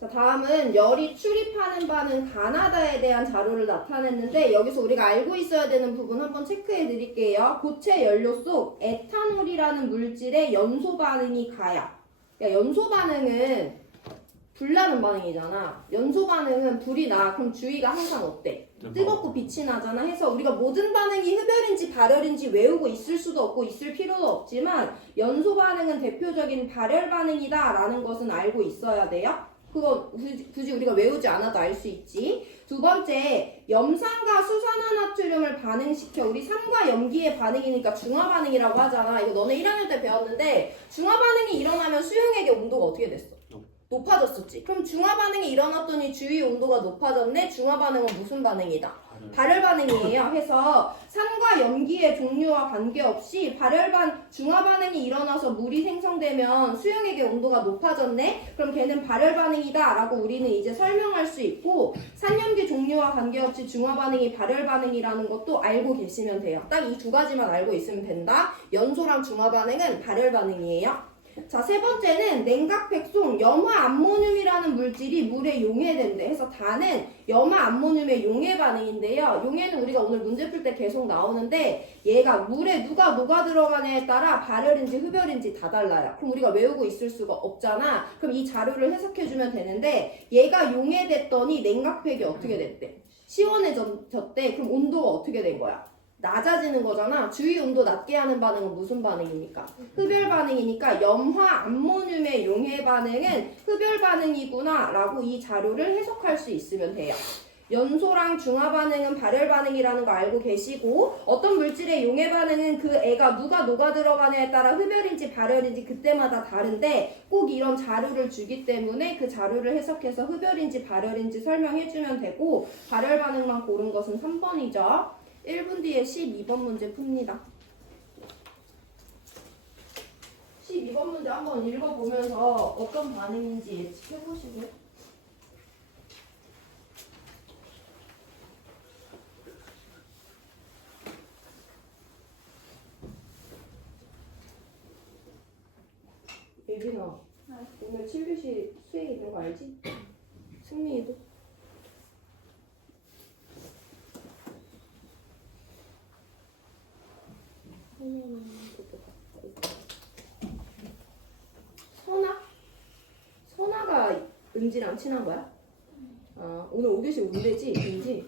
자, 다음은 열이 출입하는 바는 가나다에 대한 자료를 나타냈는데 여기서 우리가 알고 있어야 되는 부분 한번 체크해 드릴게요. 고체 연료 속 에탄올이라는 물질의 연소 반응이 가요. 그러니까 연소 반응은 불나는 반응이잖아. 연소 반응은 불이 나. 그럼 주위가 항상 어때? 뜨겁고 빛이 나잖아 해서 우리가 모든 반응이 흡열인지 발열인지 외우고 있을 수도 없고 있을 필요도 없지만 연소 반응은 대표적인 발열 반응이다 라는 것은 알고 있어야 돼요. 그거 굳이, 굳이 우리가 외우지 않아도 알 수 있지. 두 번째, 염산과 수산화나트륨을 반응시켜 우리 산과 염기의 반응이니까 중화 반응이라고 하잖아. 이거 너네 1학년 때 배웠는데 중화 반응이 일어나면 수용액의 온도가 어떻게 됐어? 높아졌었지. 그럼 중화 반응이 일어났더니 주위 온도가 높아졌네. 중화 반응은 무슨 반응이다? 발열 반응이에요. 해서 산과 염기의 종류와 관계없이 발열 반 중화 반응이 일어나서 물이 생성되면 수용액의 온도가 높아졌네. 그럼 걔는 발열 반응이다라고 우리는 이제 설명할 수 있고 산염기 종류와 관계없이 중화 반응이 발열 반응이라는 것도 알고 계시면 돼요. 딱 이 두 가지만 알고 있으면 된다. 연소랑 중화 반응은 발열 반응이에요. 자, 세 번째는 냉각백송 염화 암모늄이라는 물질이 물에 용해된대. 해서 다는 염화 암모늄의 용해 반응인데요. 용해는 우리가 오늘 문제 풀 때 계속 나오는데 얘가 물에 누가 녹아 들어가냐에 따라 발열인지 흡열인지 다 달라요. 그럼 우리가 외우고 있을 수가 없잖아. 그럼 이 자료를 해석해 주면 되는데 얘가 용해됐더니 냉각팩이 어떻게 됐대? 시원해졌대. 그럼 온도가 어떻게 된 거야? 낮아지는 거잖아. 주위 온도 낮게 하는 반응은 무슨 반응입니까? 흡열 반응이니까 염화 암모늄의 용해 반응은 흡열 반응이구나 라고 이 자료를 해석할 수 있으면 돼요. 연소랑 중화 반응은 발열 반응이라는 거 알고 계시고 어떤 물질의 용해 반응은 그 애가 누가 녹아 들어가냐에 따라 흡열인지 발열인지 그때마다 다른데 꼭 이런 자료를 주기 때문에 그 자료를 해석해서 흡열인지 발열인지 설명해 주면 되고 발열 반응만 고른 것은 3번이죠. 1분 뒤에 12번 문제 풉니다. 12번 문제 한번 읽어보면서 어떤 반응인지 예측해보시고요. 예빈아, 오늘 7교시 수행 있는 거 알지? 승민이도? 은지랑 친한 거야? 아, 오늘 5교시 온대지? 은지?